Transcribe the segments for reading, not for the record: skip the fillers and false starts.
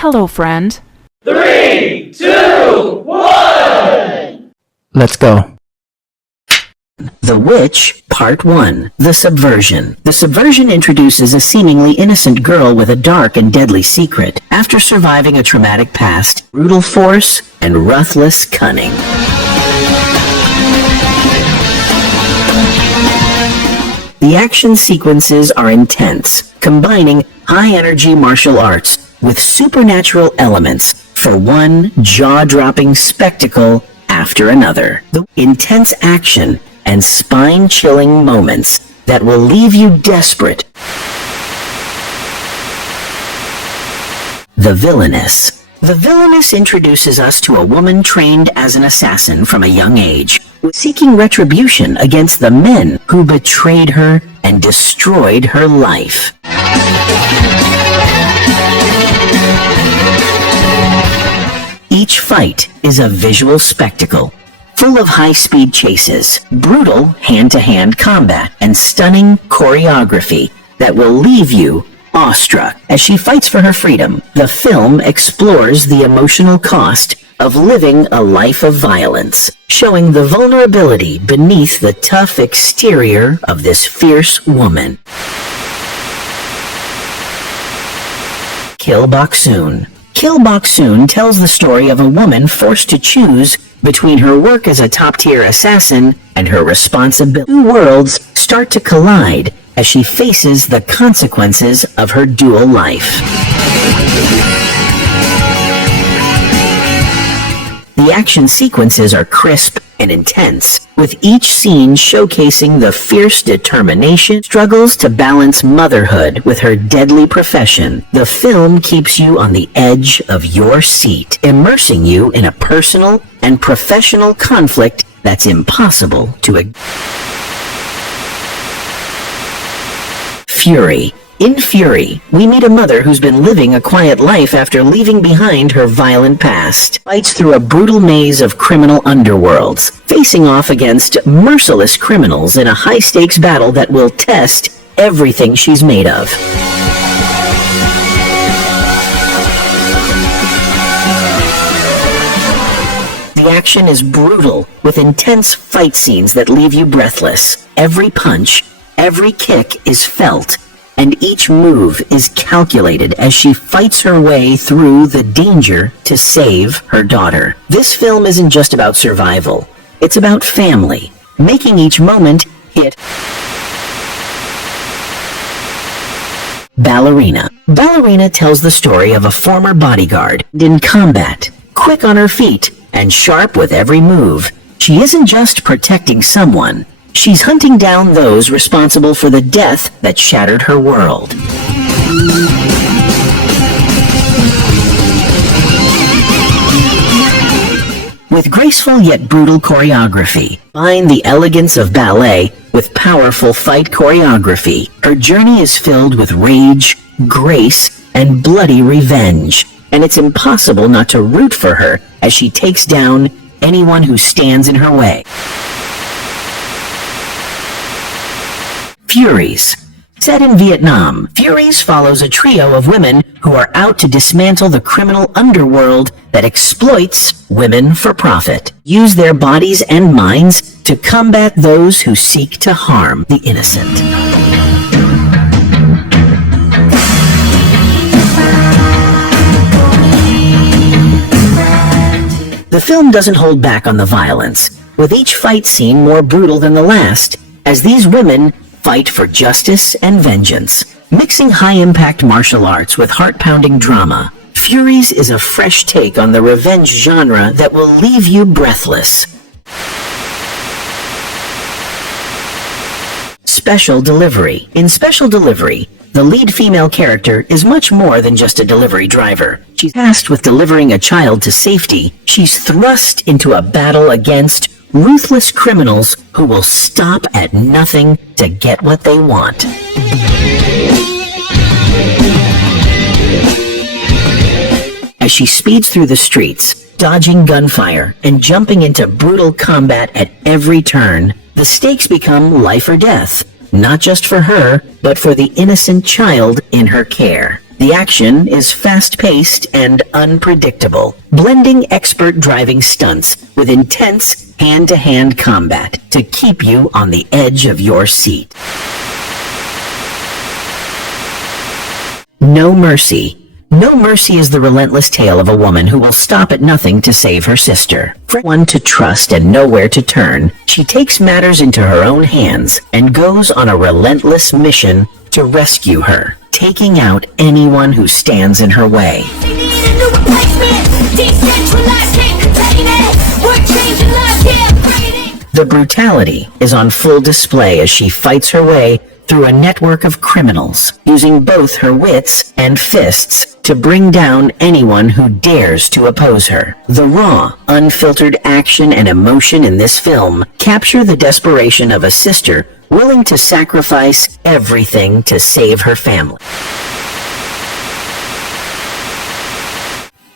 Hello, friend. 3, 2, 1! Let's go. The Witch, Part 1. The Subversion. The Subversion introduces a seemingly innocent girl with a dark and deadly secret, after surviving a traumatic past, brutal force, and ruthless cunning. The action sequences are intense, combining high-energy martial arts with supernatural elements for one jaw-dropping spectacle after another. The intense action and spine-chilling moments that will leave you desperate. The Villainess. The Villainess introduces us to a woman trained as an assassin from a young age, seeking retribution against the men who betrayed her and destroyed her life. Each fight is a visual spectacle, full of high-speed chases, brutal hand-to-hand combat, and stunning choreography that will leave you awestruck. As she fights for her freedom, the film explores the emotional cost of living a life of violence, showing the vulnerability beneath the tough exterior of this fierce woman. Kill Boksoon. Kill Boksoon tells the story of a woman forced to choose between her work as a top-tier assassin and her responsibility. Two worlds start to collide as she faces the consequences of her dual life. The action sequences are crisp and intense, with each scene showcasing the fierce determination, struggles to balance motherhood with her deadly profession. The film keeps you on the edge of your seat, immersing you in a personal and professional conflict that's impossible to ignore. Fury. In Fury, we meet a mother who's been living a quiet life after leaving behind her violent past. Fights through a brutal maze of criminal underworlds, facing off against merciless criminals in a high-stakes battle that will test everything she's made of. The action is brutal, with intense fight scenes that leave you breathless. Every punch, every kick is felt, and each move is calculated as she fights her way through the danger to save her daughter. This film isn't just about survival. It's about family, making each moment hit. Ballerina. Ballerina tells the story of a former bodyguard in combat, quick on her feet and sharp with every move. She isn't just protecting someone. She's hunting down those responsible for the death that shattered her world. With graceful yet brutal choreography, combine the elegance of ballet with powerful fight choreography. Her journey is filled with rage, grace, and bloody revenge, and it's impossible not to root for her as she takes down anyone who stands in her way. Furies. Set in Vietnam, Furies follows a trio of women who are out to dismantle the criminal underworld that exploits women for profit. Use their bodies and minds to combat those who seek to harm the innocent. The film doesn't hold back on the violence, with each fight scene more brutal than the last, as these women fight for justice and vengeance. Mixing high-impact martial arts with heart-pounding drama, Furies is a fresh take on the revenge genre that will leave you breathless. Special Delivery. In Special Delivery, the lead female character is much more than just a delivery driver. She's tasked with delivering a child to safety. She's thrust into a battle against ruthless criminals who will stop at nothing to get what they want. As she speeds through the streets, dodging gunfire and jumping into brutal combat at every turn, the stakes become life or death, not just for her, but for the innocent child in her care. The action is fast-paced and unpredictable, blending expert driving stunts with intense hand-to-hand combat to keep you on the edge of your seat. No Mercy. No Mercy is the relentless tale of a woman who will stop at nothing to save her sister. For one to trust and know where to turn, she takes matters into her own hands and goes on a relentless mission to rescue her, taking out anyone who stands in her way. The brutality is on full display as she fights her way through a network of criminals, using both her wits and fists to bring down anyone who dares to oppose her. The raw, unfiltered action and emotion in this film capture the desperation of a sister willing to sacrifice everything to save her family.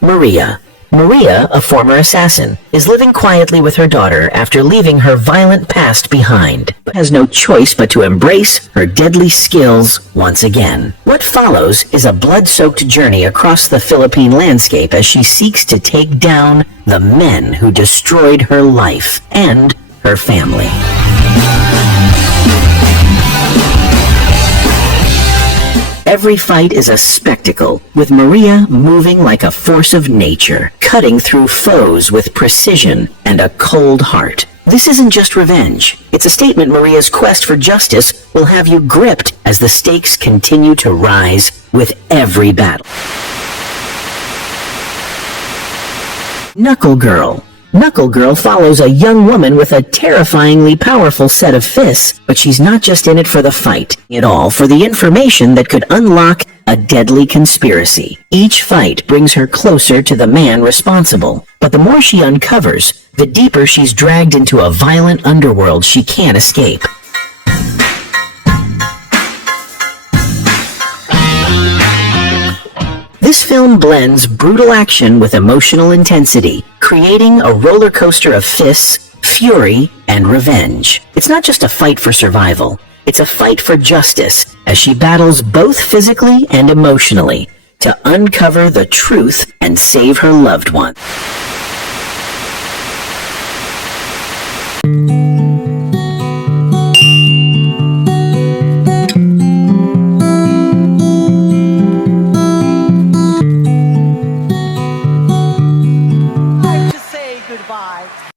Maria. Maria, a former assassin, is living quietly with her daughter after leaving her violent past behind, but has no choice but to embrace her deadly skills once again. What follows is a blood-soaked journey across the Philippine landscape as she seeks to take down the men who destroyed her life and her family. Every fight is a spectacle, with Maria moving like a force of nature, cutting through foes with precision and a cold heart. This isn't just revenge. It's a statement Maria's quest for justice will have you gripped as the stakes continue to rise with every battle. Knuckle Girl. Knuckle Girl follows a young woman with a terrifyingly powerful set of fists, but she's not just in it for the fight, it all for the information that could unlock a deadly conspiracy. Each fight brings her closer to the man responsible, but the more she uncovers, the deeper she's dragged into a violent underworld she can't escape. This film blends brutal action with emotional intensity, creating a roller coaster of fists, fury, and revenge. It's not just a fight for survival, it's a fight for justice as she battles both physically and emotionally to uncover the truth and save her loved one.